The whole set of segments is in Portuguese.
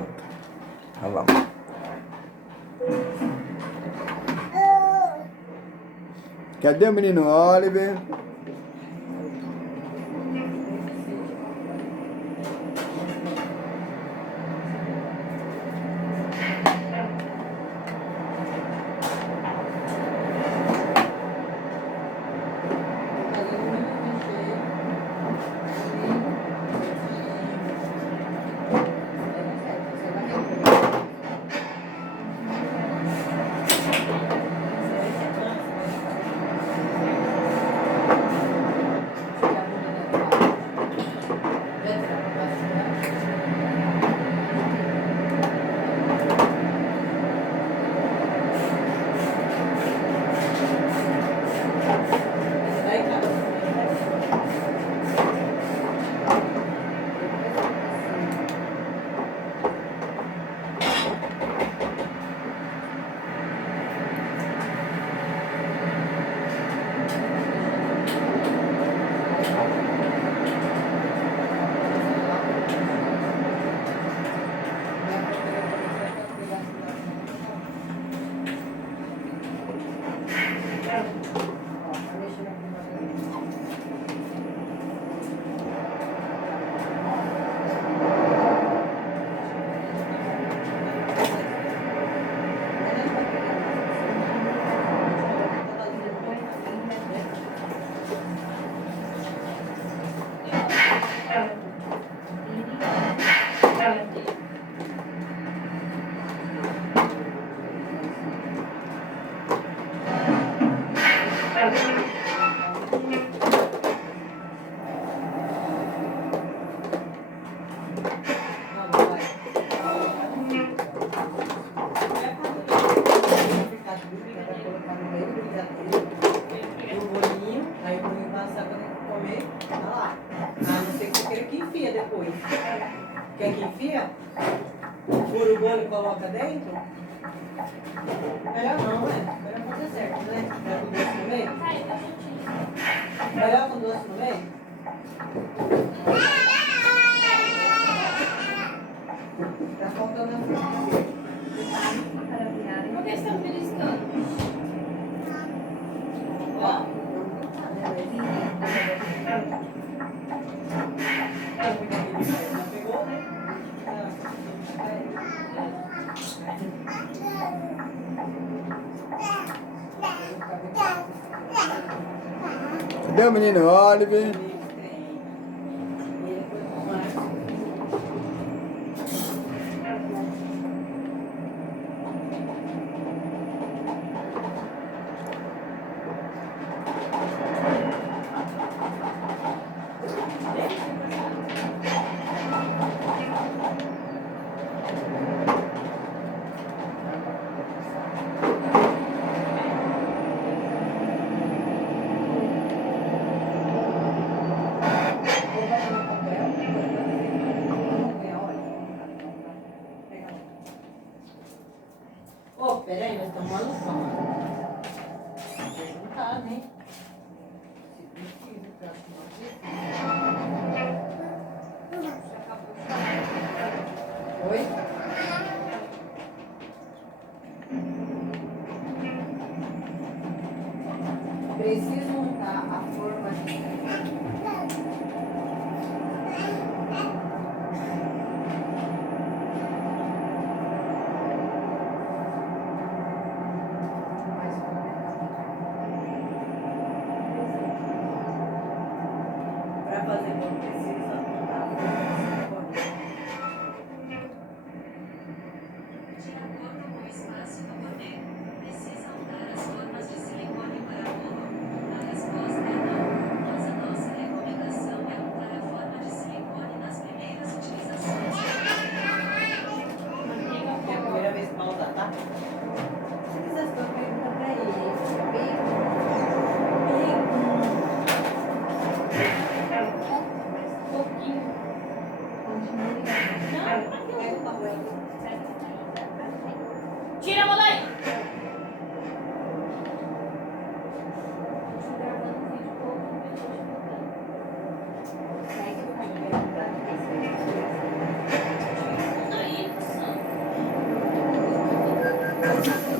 Pronto. Então vamos. Cadê o menino Oliver? Quer que enfia? Fura o bolo e coloca dentro? Melhor não, né? Melhor fazer certo, né? Melhor com doce no meio? Melhor com doce no meio? Tá faltando a fruta. Por que estão beliscando? Ó. Pegou, né? Cadê o menino Oliver? Ô, peraí, nós estamos almoçando. Não tá, né? Se precisa, eu acho que não precisa. Oi? Preciso montar a forma de... Para fazer como precisa montar a forma de... De acordo com o espaço do poder, precisa mudar as formas de silicone para bolo.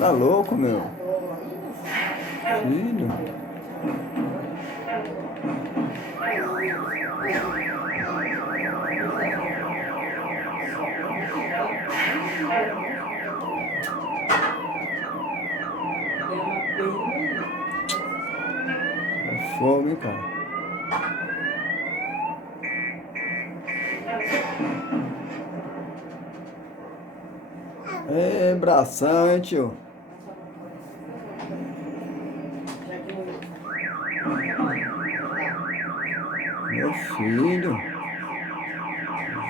Tá louco, meu. Filho. É fogo, hein, cara. É bração, hein, tio. Meu filho.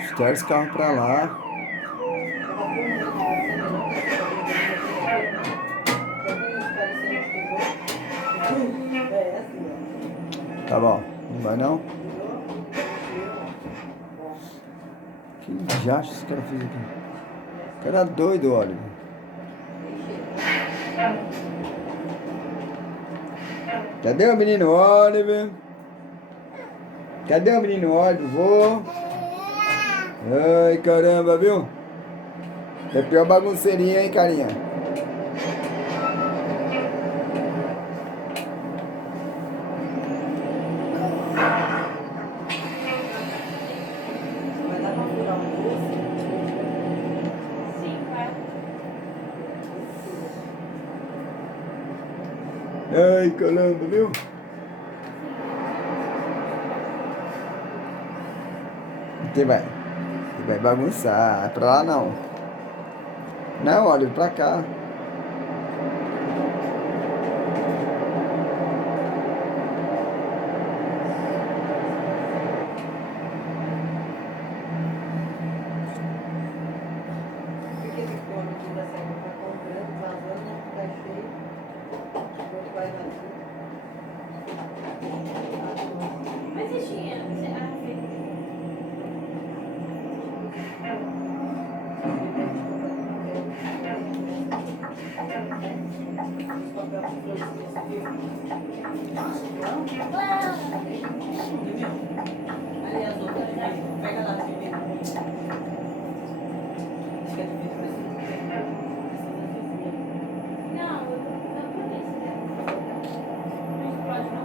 Espera esse carro pra lá. Tá bom. Não vai não? Que diacho esse cara fez aqui? O cara é doido, Oliver. Cadê o menino Oliver? Cadê o menino Oliver? Vou. Ai, caramba, viu? É pior bagunceirinha, hein, carinha? Vai dar pra furar um doce? Sim, vai. Ai, caramba, viu? Você vai bagunçar. É pra lá não. Não, olha, pra cá. Por que esse homem aqui da Serra tá comprando, vazando, tá cheio? Quando vai vazio? Mas e dinheiro? Ali as outras, pega lá primeiro. Acho que é difícil, mas Não, eu não conheço, né? Não pode não.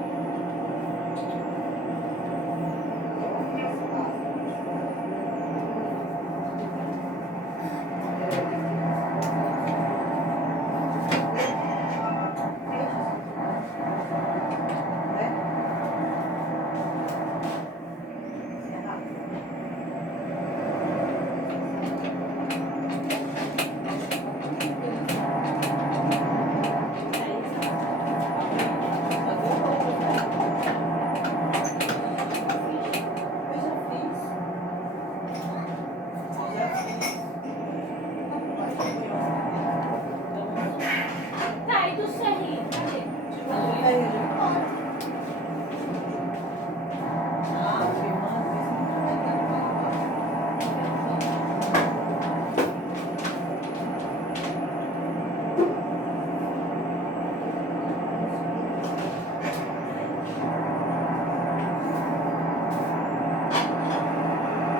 Tá, e do Serrinho? Cadê?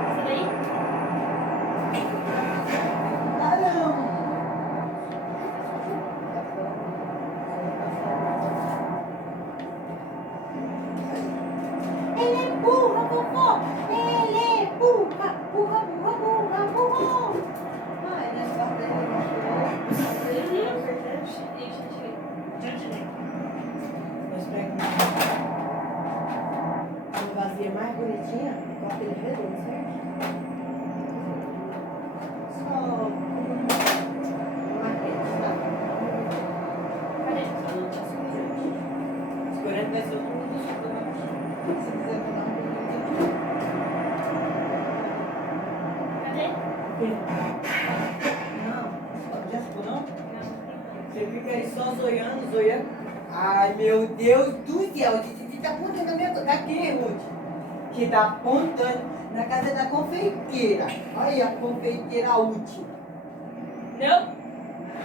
Essa daí? Ele é burra, vovó! Ele é burra! Burra, burra, burra, burra! Vazia mais bonitinha, com aquele redondo, certo? Só uma rede, tá? Cadê? Escolhendo vai ser o número do chocolate. Se quiser tomar um pouquinho Cadê? Não, já ficou não? Não, não tem como. Você fica aí só zoiando, zoiando. Ai, meu Deus do céu, você tá apontando na minha coisa. Aqui, Ruth. Que tá apontando na casa da confeiteira. Olha aí a confeiteira última. Não?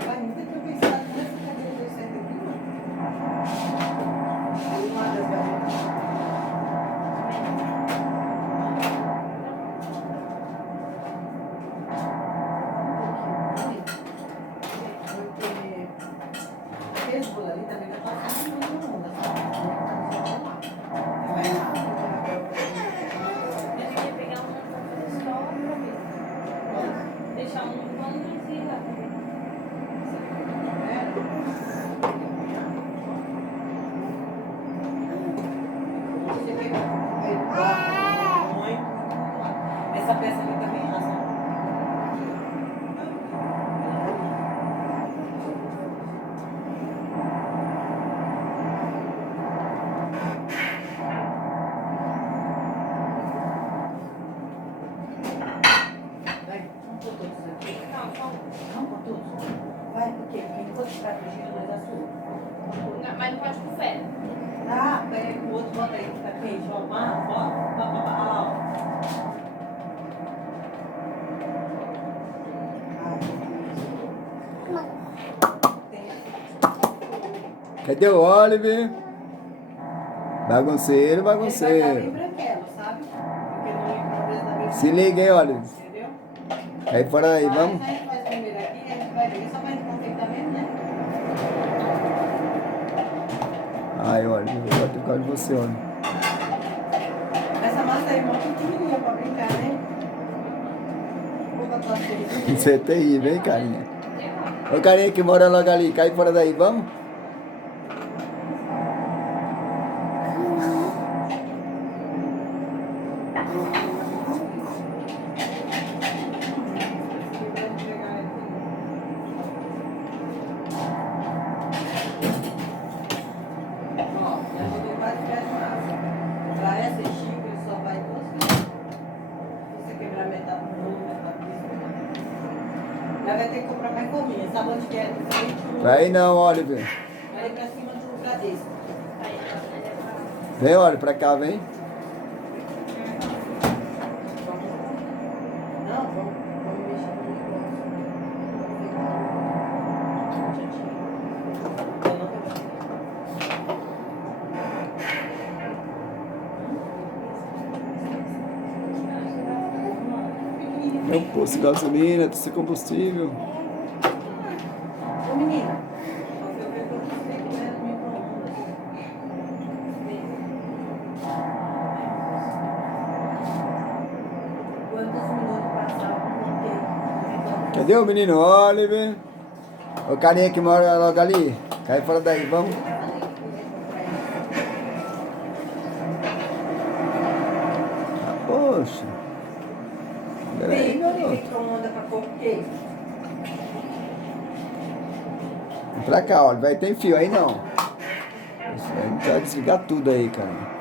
Vai, nunca tinha pensado nessa cadeira do centro aqui, mano. Uma das gavetas. Porque esse bolo ali também vai passar no mundo. Vai lá. Eu queria pegar um pra fazer só pra ver. Deixar um vamos e lá também. Você quer muito. Essa peça ali também é assa. Vai, vamos por todos aqui. Não, só um. Vamos por todos. Vai, por quê? Porque enquanto você vai fugindo, nós assumo. Não, mas não pode com fé. Tá, pega o outro, bota aí que tá quente. Ó, ó. Cadê o Oliver? Bagunceiro, Ele vai bagunceiro. estar bem branquelo, sabe? Porque no micro-ondas da minha Se liga aí, Oliver. entendeu? Cai fora aí, vamos. Mas a gente faz primeiro aqui, a gente vai ver. Só vai confeitar mesmo, né? Ai, Oliver, eu vou por causa de você, Oliver. Essa massa aí é muito pequenininha pra brincar, né? Vou botar vocês. Você é terrível, hein, carinha? Ô, carinha que mora logo ali, cai fora daí, vamos? Ó, já joguei quase 10 massas. Pra essa xícara só vai 2 vezes. Se você quebrar metade do bolo, metade disso. Já vai ter que comprar mais cominha. Sabe onde que é? Do frente, Vai não, Oliver. ali pra cima do Bradesco. Vem, Oliver, pra cá, vem. Não, vamos mexer no negócio. É um posto de gasolina, tem ser combustível. Ô menina, eu ver quanto você tem que ver no micro-ondas. Quantos minutos passaram, porque Cadê o menino Oliver? O carinha que mora logo ali. Cai fora daí, vamos. Ah, poxa. Peraí, Tem garoto. micro-ondas pra pôr queijo. Vem pra cá, Oliver. Vai ter fio aí não. Isso aí vai desligar tudo aí, cara.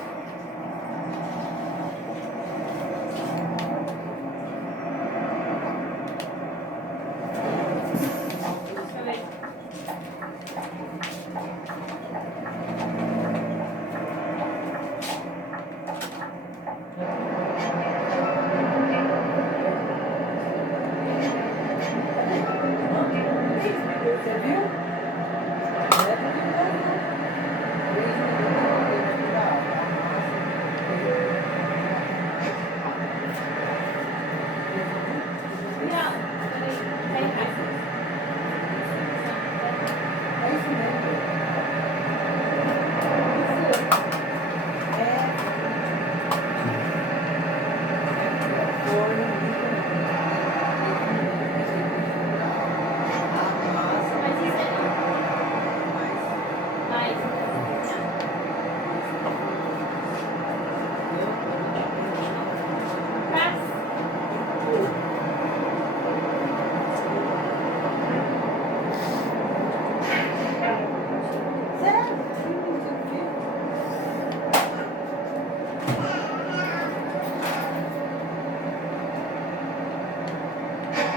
Você viu? É isso mesmo.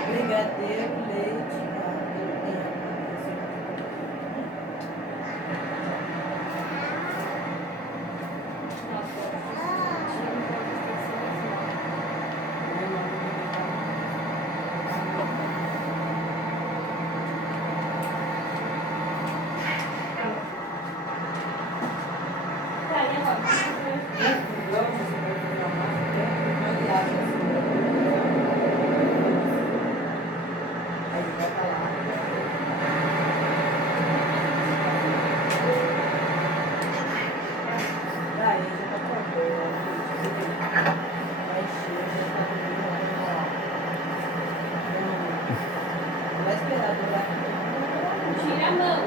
Brigadeiro, leite, Aí esperar dourar. Tira a mão.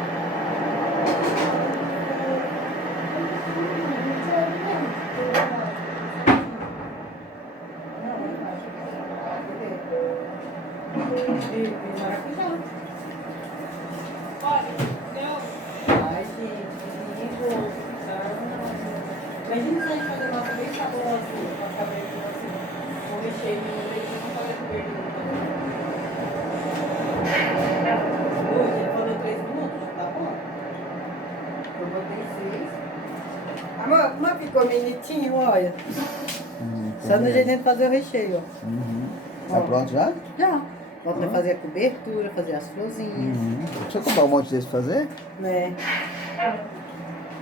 E maracujá. Olha, deu. Ai, gente, que nervoso. Imagina se a gente fazer massa bem saborosa assim, com a cabeça assim, com recheio no leite, não fazer com verdura. Hoje ele falou 3 minutos, tá bom? Eu botei 6. Amor, como ficou bonitinho, olha. Só no jeito de fazer o recheio, ó. Uhum. Tá Ó. pronto já? Já. Vamos fazer a cobertura, fazer as florzinhas. Uhum. Deixa eu comprar um monte desse pra fazer? Né?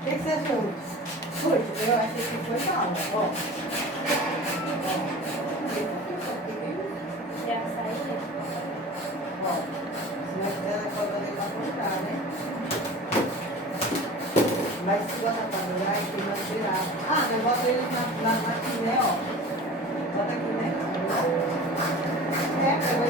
O que você achou? Foi, eu achei que foi bom, ó. Já saiu. Ó, se nós quiser pode fazer pra cortar, né? Mas se botar pra dourar, tem mais virar. Ah, eu boto eles aqui, né, ó. Bota aqui, né? É, eu vou